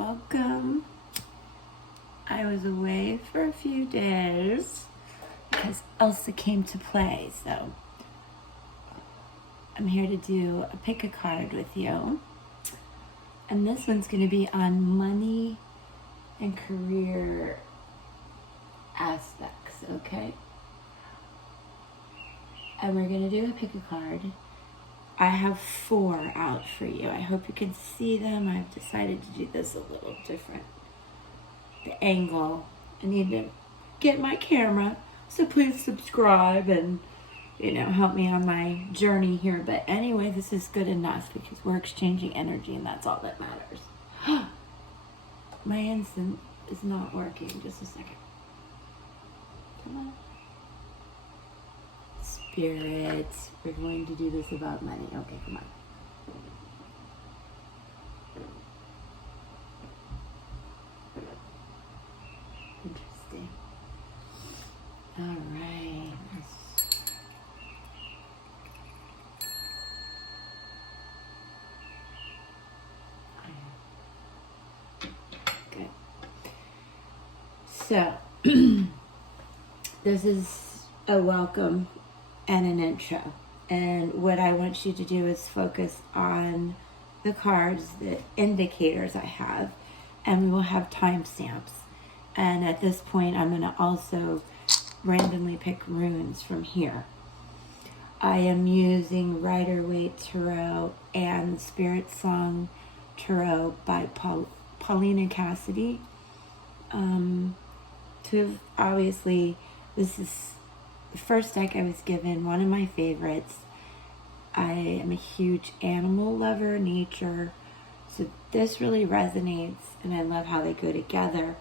Welcome. I was away for a few days because Elsa came to play, so I'm here to do a pick a card with you. And this one's going to be on money and career aspects, okay? And we're going to do a pick a card. I have 4 out for you. I hope you can see them. I've decided to do this a little different. The angle. I need to get my camera, so please subscribe and, help me on my journey here. But anyway, this is good enough because we're exchanging energy and that's all that matters. My instant is not working. Just a second. Come on. Spirit, we're going to do this about money. Okay, come on. Interesting. All right. Good. So, this is a welcome and an intro. And what I want you to do is focus on the cards, the indicators I have, and we will have timestamps. And at this point, I'm going to also randomly pick runes from here. I am using Rider-Waite Tarot and Spirit Song Tarot by Paulina Cassidy. Obviously, this is the first deck I was given, one of my favorites. I am a huge animal lover, nature, so this really resonates, and I love how they go together.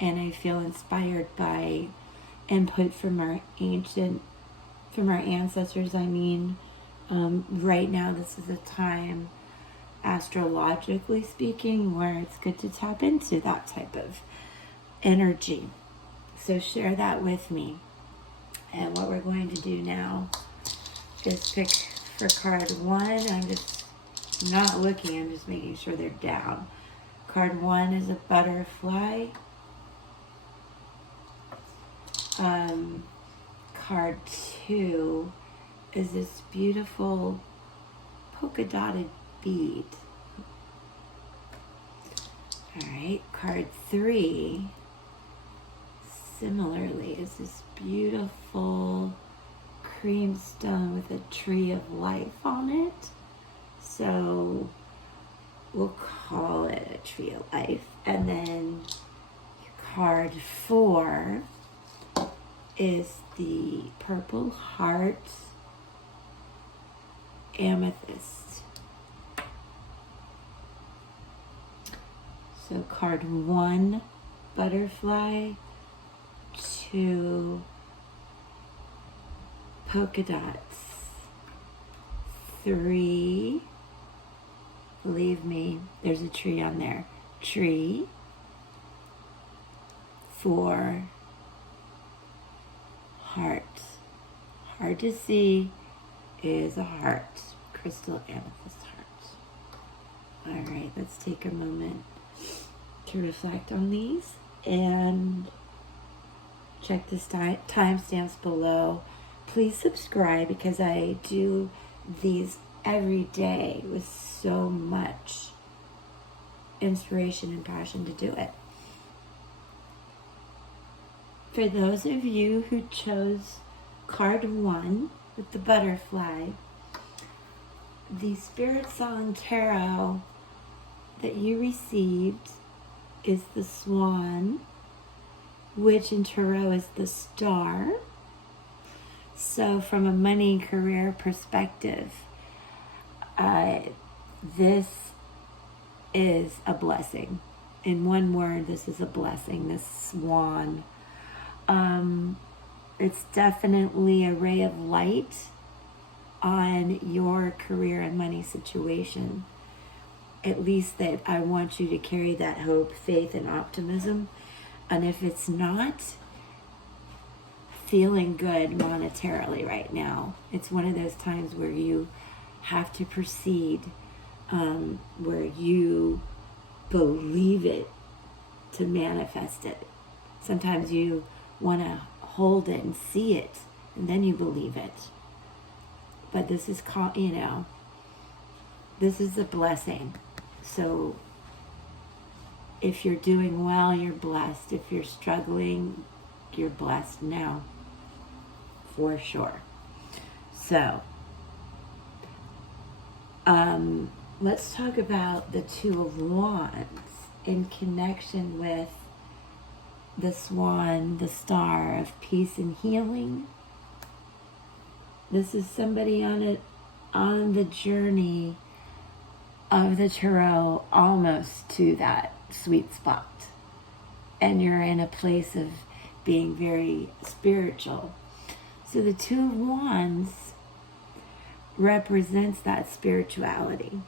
And I feel inspired by input from our ancestors. Right now this is a time, astrologically speaking, where it's good to tap into that type of energy. So share that with me. And what we're going to do now is pick for card 1. I'm just not looking, I'm just making sure they're down. Card 1 is a butterfly. Card 2 is this beautiful polka-dotted bead. Alright, card 3 similarly is this beautiful creamstone with a tree of life on it. So we'll call it a tree of life. And then card 4 is the purple heart amethyst. So card 1, butterfly. 2, polka dots. 3, believe me, there's a tree on there. Tree. 4, heart. Hard to see is a heart. Crystal amethyst heart. Alright, let's take a moment to reflect on these and check the timestamps below. Please subscribe because I do these every day with so much inspiration and passion to do it. For those of you who chose card 1 with the butterfly, the Spirit Song Tarot that you received is the swan, which in tarot is the star. So from a money career perspective, this is a blessing. In one word, this is a blessing, this swan. It's definitely a ray of light on your career and money situation. At least that I want you to carry that hope, faith, and optimism. And if it's not feeling good monetarily right now, it's one of those times where you have to proceed, where you believe it to manifest it. Sometimes you want to hold it and see it, and then you believe it. But this is called, this is a blessing. So if you're doing well, you're blessed. If you're struggling, you're blessed now, for sure. So, let's talk about the Two of Wands in connection with the swan, the star of peace and healing. This is somebody on the journey of the tarot, almost to that sweet spot. And you're in a place of being very spiritual. So the Two of Wands represents that spirituality.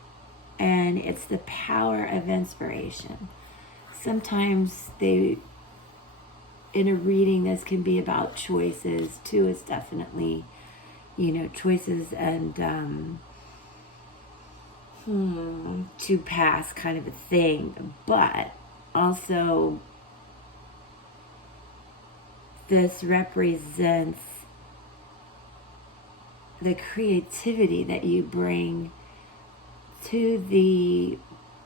And it's the power of inspiration. Sometimes in a reading, this can be about choices. Two is definitely, choices and to pass kind of a thing. But also, this represents the creativity that you bring to the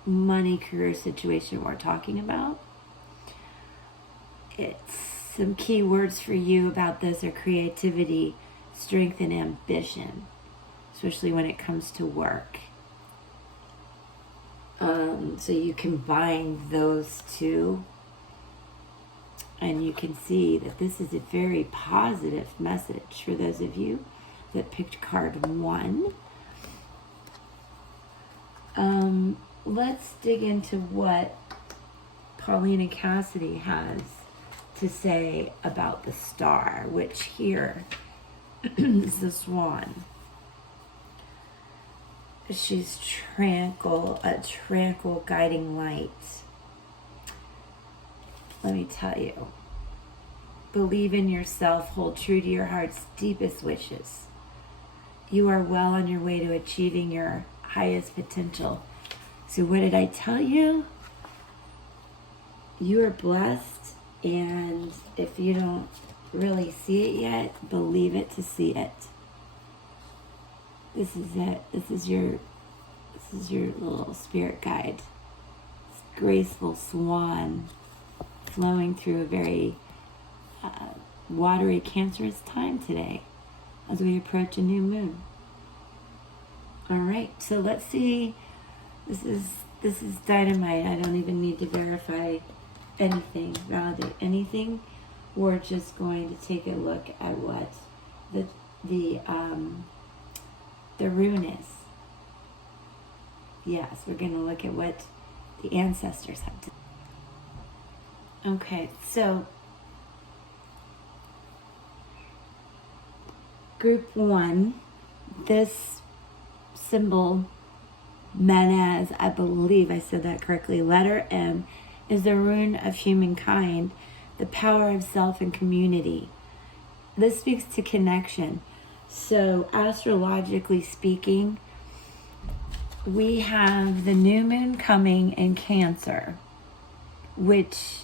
money career situation we're talking about. It's some key words for you about this are creativity, strength, and ambition, especially when it comes to work. So you combine those two, and you can see that this is a very positive message for those of you that picked card 1. Let's dig into what Paulina Cassidy has to say about the star, which here is the swan. She's a tranquil guiding light. Let me tell you, believe in yourself, hold true to your heart's deepest wishes. You are well on your way to achieving your highest potential. So what did I tell you? You are blessed, and if you don't really see it yet, believe it to see it. This is it. This is your little spirit guide. This graceful swan flowing through a very watery, cancerous time today as we approach a new moon. All right, so let's see. This is dynamite. I don't even need to verify anything, validate anything. We're just going to take a look at what the rune is. Yes, we're going to look at what the ancestors have to. Okay, so group 1, this symbol, meant as, I believe I said that correctly, letter M, is the rune of humankind, the power of self and community. This speaks to connection. So astrologically speaking, we have the new moon coming in Cancer, which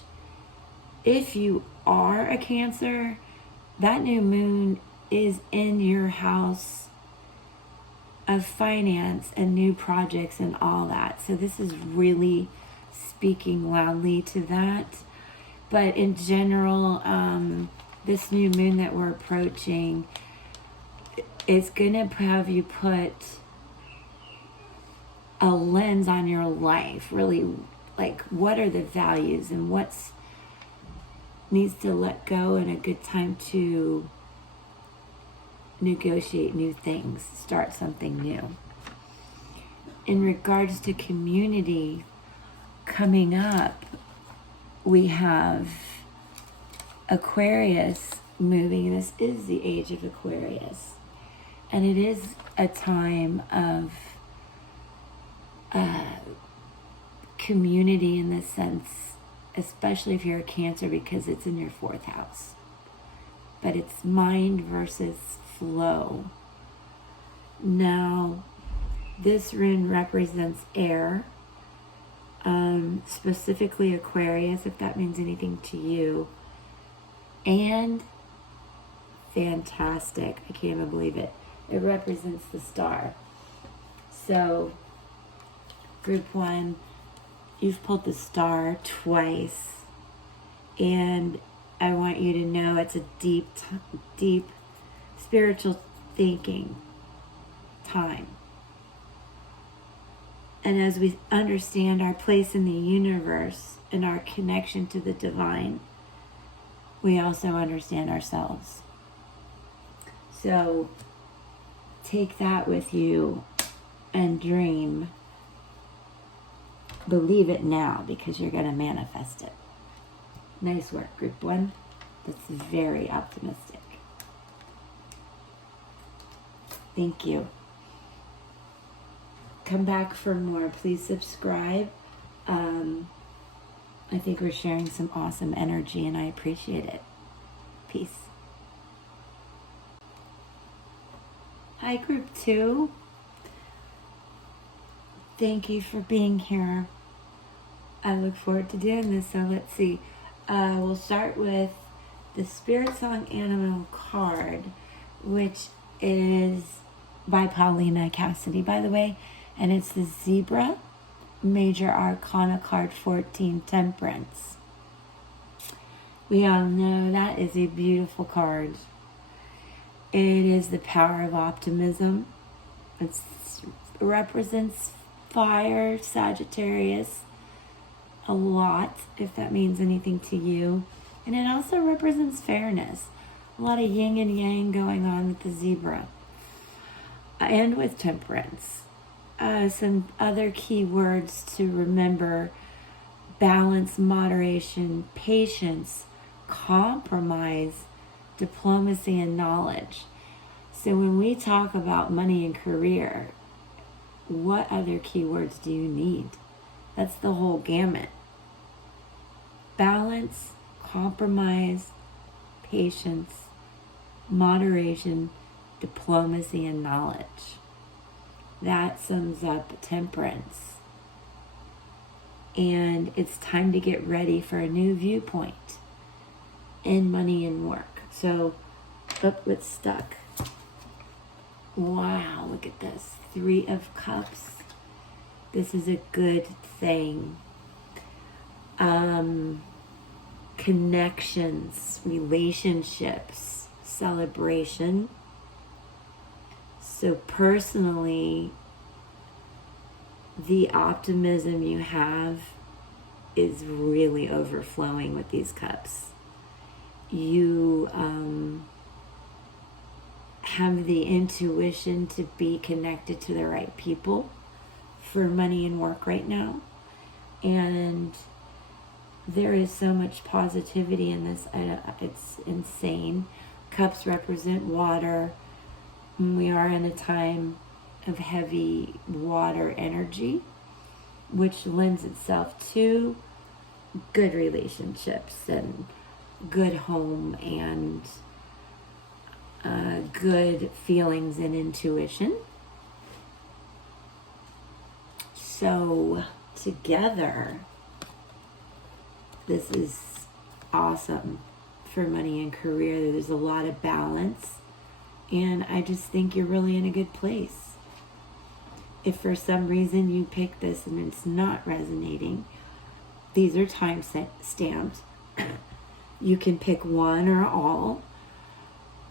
if you are a Cancer, that new moon is in your house of finance and new projects and all that. So this is really speaking loudly to that. But in general, this new moon that we're approaching is going to have you put a lens on your life, really, like what are the values and what's needs to let go, and a good time to negotiate new things, start something new. In regards to community coming up, we have Aquarius moving. This is the age of Aquarius, and it is a time of community in this sense, especially if you're a Cancer, because it's in your 4th house. But it's mind versus flow. Now, this rune represents air. specifically Aquarius, if that means anything to you. And fantastic. I can't even believe it. It represents the star. So, group 1, you've pulled the star twice. And I want you to know it's a deep spiritual thinking time. And as we understand our place in the universe and our connection to the divine, we also understand ourselves. So take that with you and dream. Believe it now, because you're going to manifest it. Nice work, group 1. That's very optimistic. Thank you. Come back for more. Please subscribe. I think we're sharing some awesome energy, and I appreciate it. Peace. Hi, group 2. Thank you for being here. I look forward to doing this. So let's see. We'll start with the Spirit Song Animal card, which is by Paulina Cassidy, by the way. And it's the Zebra, Major Arcana card 14, Temperance. We all know that is a beautiful card. It is the power of optimism. It represents fire, Sagittarius, a lot, if that means anything to you. And it also represents fairness. A lot of yin and yang going on with the zebra. And with temperance. Some other key words to remember: balance, moderation, patience, compromise, diplomacy, and knowledge. So when we talk about money and career, what other keywords do you need? That's the whole gamut. Balance, compromise, patience, moderation, diplomacy, and knowledge. That sums up temperance. And it's time to get ready for a new viewpoint in money and work. So, it's stuck. Wow, look at this. 3 of Cups. This is a good thing. Connections, relationships, celebration. So personally, the optimism you have is really overflowing with these cups. You have the intuition to be connected to the right people for money and work right now. And there is so much positivity in this. It's insane. Cups represent water. We are in a time of heavy water energy, which lends itself to good relationships and good home and good feelings and intuition. So together, this is awesome for money and career. There's a lot of balance. And I just think you're really in a good place. If for some reason you pick this and it's not resonating, these are time stamped. You can pick one or all.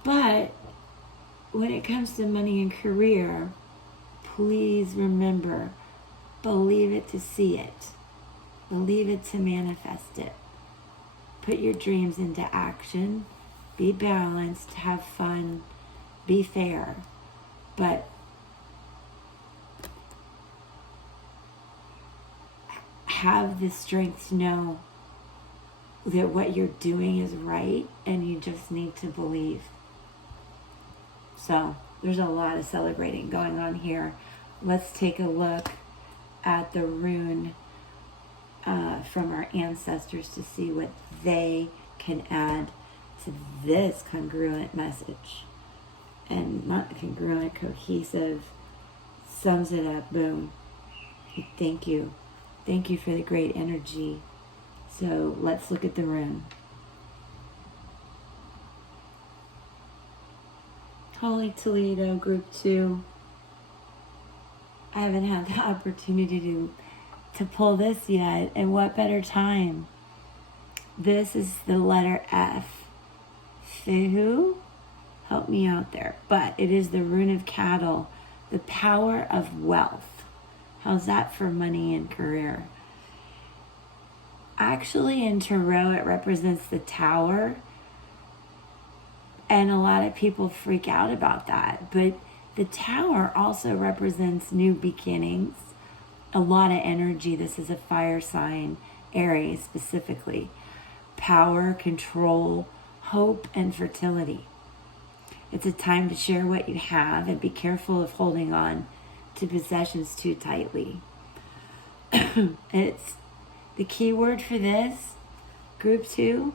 But when it comes to money and career, please remember, believe it to see it. Believe it to manifest it. Put your dreams into action. Be balanced. Have fun. Be fair, but have the strength to know that what you're doing is right, and you just need to believe. So there's a lot of celebrating going on here. Let's take a look at the rune from our ancestors to see what they can add to this congruent message. And not congruent, cohesive, sums it up, boom. Thank you. Thank you for the great energy. So let's look at the rune. Holy Toledo, Group 2. I haven't had the opportunity to pull this yet, and what better time? This is the letter F. Fehu? Help me out there. But it is the rune of cattle, the power of wealth. How's that for money and career? Actually, in Tarot, it represents the tower. And a lot of people freak out about that. But the tower also represents new beginnings, a lot of energy. This is a fire sign, Aries specifically. Power, control, hope, and fertility. It's a time to share what you have and be careful of holding on to possessions too tightly. It's the key word for this, Group 2,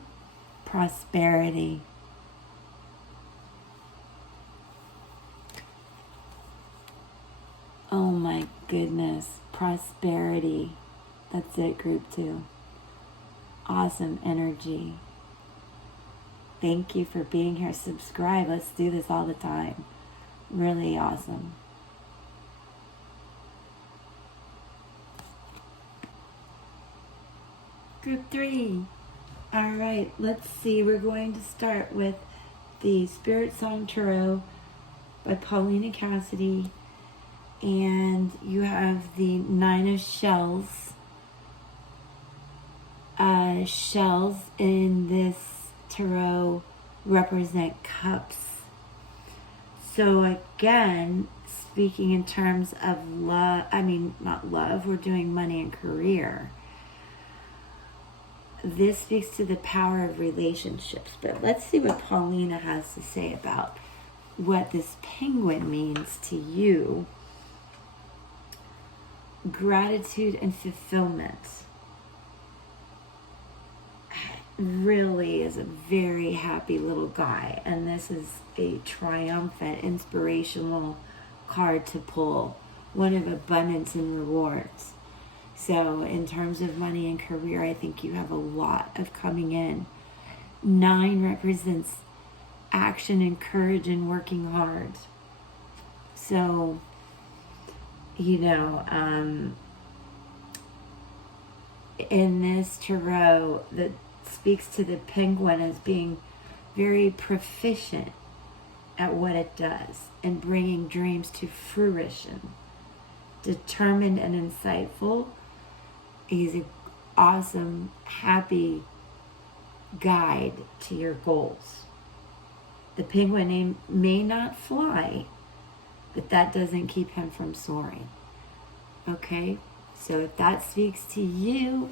prosperity. Oh my goodness, prosperity. That's it, Group 2. Awesome energy. Thank you for being here. Subscribe. Let's do this all the time. Really awesome. Group 3. All right, let's see. We're going to start with the Spirit Song Tarot by Paulina Cassidy. And you have the 9 of Shells. Shells in this tarot represent cups. So again, speaking in terms of love, not love, we're doing money and career. This speaks to the power of relationships. But let's see what Paulina has to say about what this penguin means to you. Gratitude and fulfillment. Really is a very happy little guy, and this is a triumphant, inspirational card to pull, one of abundance and rewards. So in terms of money and career, I think you have a lot of coming in. 9 represents action and courage and working hard. So, in this tarot that speaks to the penguin as being very proficient at what it does and bringing dreams to fruition. Determined and insightful. He's an awesome, happy guide to your goals. The penguin may not fly, but that doesn't keep him from soaring. Okay? So if that speaks to you,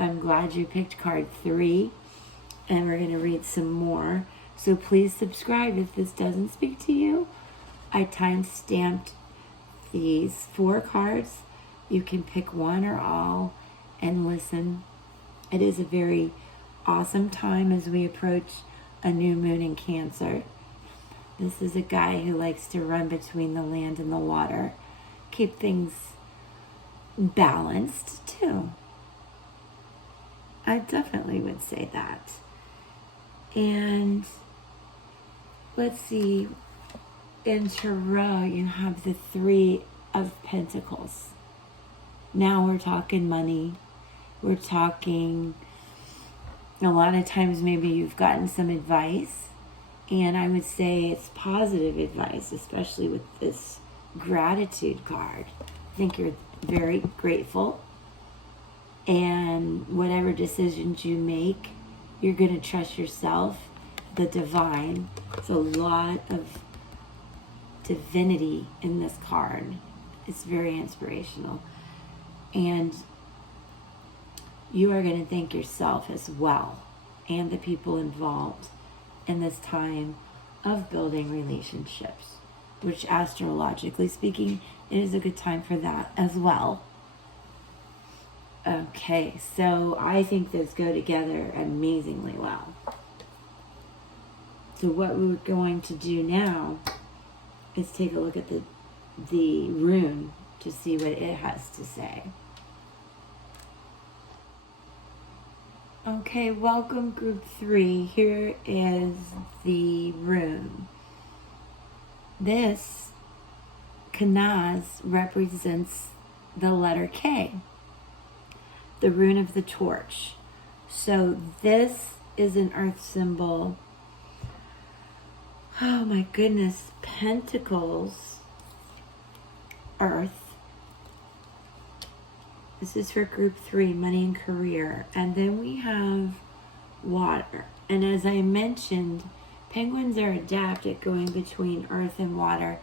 I'm glad you picked card 3, and we're going to read some more. So please subscribe if this doesn't speak to you. I time-stamped these 4 cards. You can pick one or all and listen. It is a very awesome time as we approach a new moon in Cancer. This is a guy who likes to run between the land and the water. Keep things balanced too. I definitely would say that. And let's see, in Tarot you have the 3 of Pentacles. Now we're talking money. We're talking, a lot of times maybe you've gotten some advice, and I would say it's positive advice, especially with this gratitude card. I think you're very grateful, and whatever decisions you make, you're going to trust yourself, the divine. It's a lot of divinity in this card. It's very inspirational. And you are going to thank yourself as well, and the people involved in this time of building relationships, which astrologically speaking, it is a good time for that as well. Okay, so I think those go together amazingly well. So what we're going to do now is take a look at the rune to see what it has to say. Okay, welcome group 3. Here is the rune. This Kanaz represents the letter K, the rune of the torch. So this is an earth symbol. Oh my goodness, pentacles, earth. This is for group 3, money and career. And then we have water. And as I mentioned, penguins are adept at going between earth and water.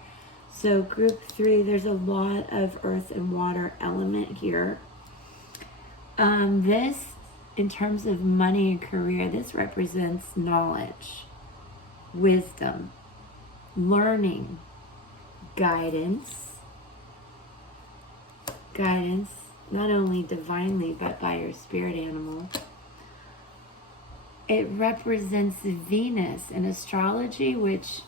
So group 3, there's a lot of earth and water element here. This, in terms of money and career, this represents knowledge, wisdom, learning, guidance, not only divinely, but by your spirit animal. It represents Venus in astrology, which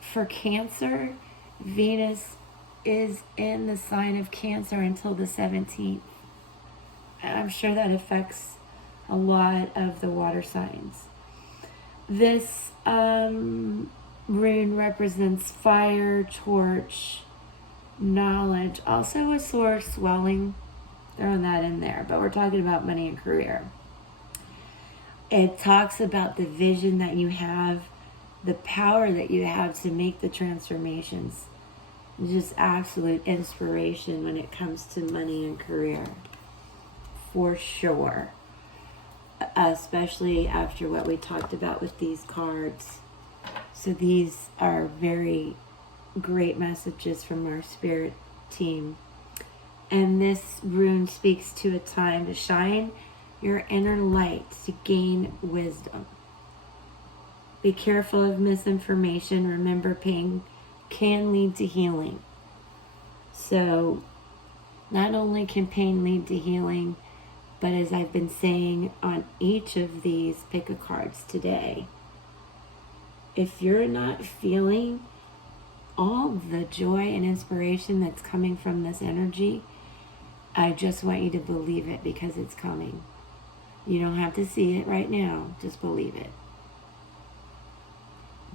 for Cancer, Venus is in the sign of Cancer until the 17th. And I'm sure that affects a lot of the water signs. This rune represents fire, torch, knowledge, also a sore swelling, throwing that in there, but we're talking about money and career. It talks about the vision that you have, the power that you have to make the transformations. Just absolute inspiration when it comes to money and career, for sure, especially after what we talked about with these cards. So these are very great messages from our spirit team. And this rune speaks to a time to shine your inner light to gain wisdom. Be careful of misinformation. Remember, pain can lead to healing. So not only can pain lead to healing, but as I've been saying on each of these pick-a cards today, if you're not feeling all the joy and inspiration that's coming from this energy, I just want you to believe it, because it's coming. You don't have to see it right now, just believe it.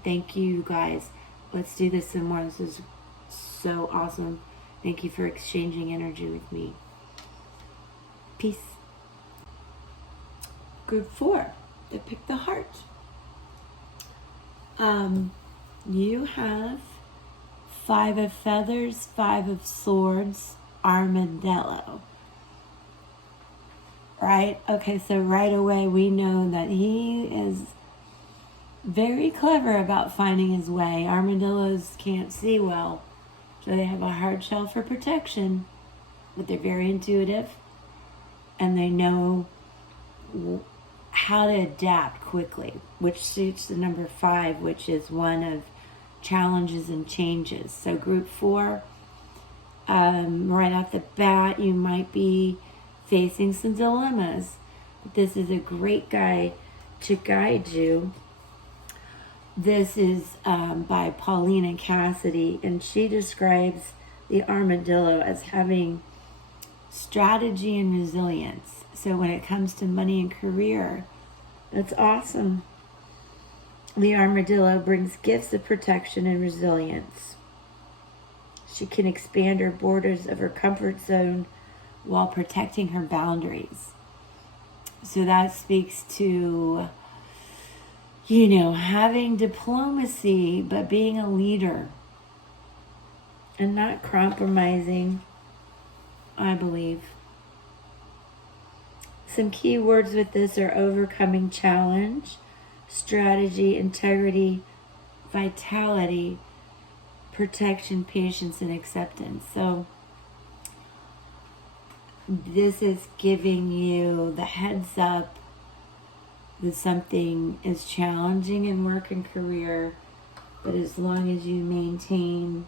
Thank you guys. Let's do this some more. This is so awesome. Thank you for exchanging energy with me. Peace. Group 4, they picked the heart. You have 5 of feathers, 5 of swords, armadillo. Right? Okay, so right away we know that he is very clever about finding his way. Armadillos can't see well, so they have a hard shell for protection, but they're very intuitive, and they know how to adapt quickly, which suits the number 5, which is one of challenges and changes. So group 4, right off the bat, you might be facing some dilemmas. This is a great guide to guide you. This is by Paulina Cassidy, and she describes the armadillo as having strategy and resilience. So when it comes to money and career, that's awesome. The armadillo brings gifts of protection and resilience. She can expand her borders of her comfort zone while protecting her boundaries. So that speaks to, having diplomacy, but being a leader and not compromising, I believe. Some key words with this are overcoming challenge, strategy, integrity, vitality, protection, patience, and acceptance. So this is giving you the heads up that something is challenging in work and career, but as long as you maintain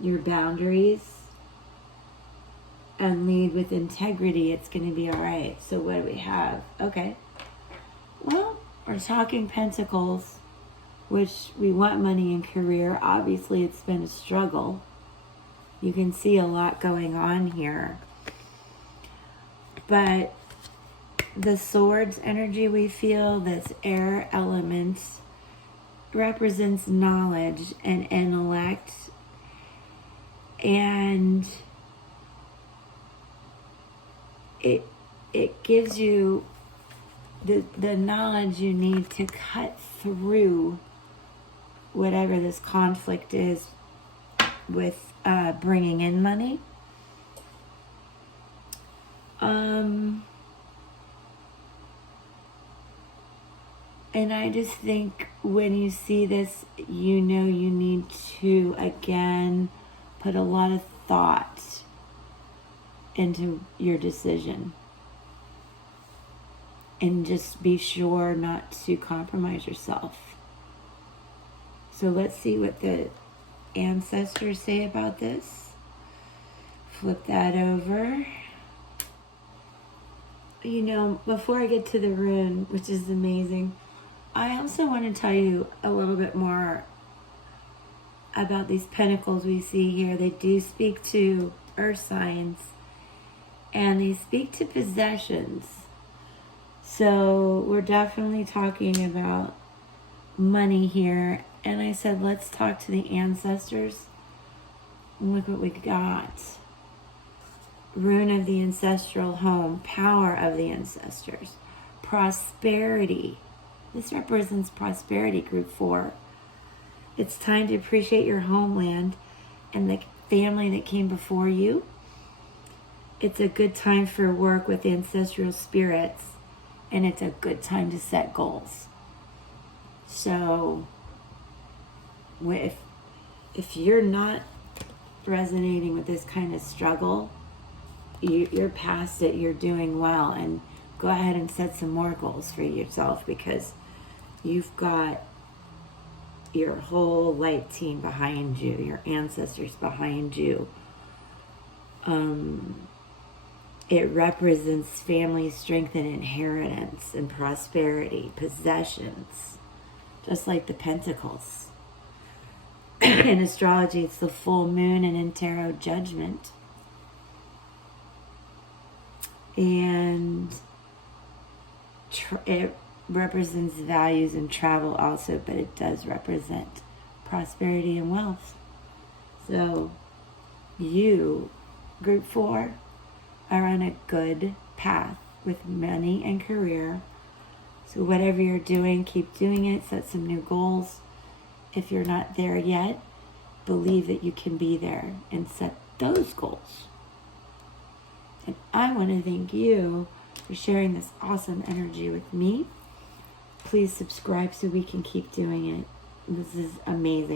your boundaries and lead with integrity, it's going to be all right. So what do we have? Okay. Well, we're talking pentacles, which we want money and career. Obviously, it's been a struggle. You can see a lot going on here. But the swords energy we feel, this air element, represents knowledge and intellect, and it gives you the knowledge you need to cut through whatever this conflict is with bringing in money. And I just think when you see this, you know you need to, again, put a lot of thought into your decision. And just be sure not to compromise yourself. So let's see what the ancestors say about this. Flip that over. You know, before I get to the rune, which is amazing, I also want to tell you a little bit more about these pentacles we see here. They do speak to earth signs, and they speak to possessions. So we're definitely talking about money here. And I said, let's talk to the ancestors. And look what we got. Rune of the ancestral home, power of the ancestors, prosperity. This represents prosperity, group 4. It's time to appreciate your homeland and the family that came before you. It's a good time for work with ancestral spirits, and it's a good time to set goals. So if you're not resonating with this kind of struggle, you're past it, you're doing well, and go ahead and set some more goals for yourself, because you've got your whole light team behind you, your ancestors behind you. It represents family strength and inheritance and prosperity, possessions, just like the Pentacles. In astrology, it's the full moon, and in tarot, judgment. And it represents values and travel also, but it does represent prosperity and wealth. So you, group 4, are on a good path with money and career. So whatever you're doing, keep doing it. Set some new goals. If you're not there yet, believe that you can be there and set those goals. And I want to thank you for sharing this awesome energy with me. Please subscribe so we can keep doing it. This is amazing.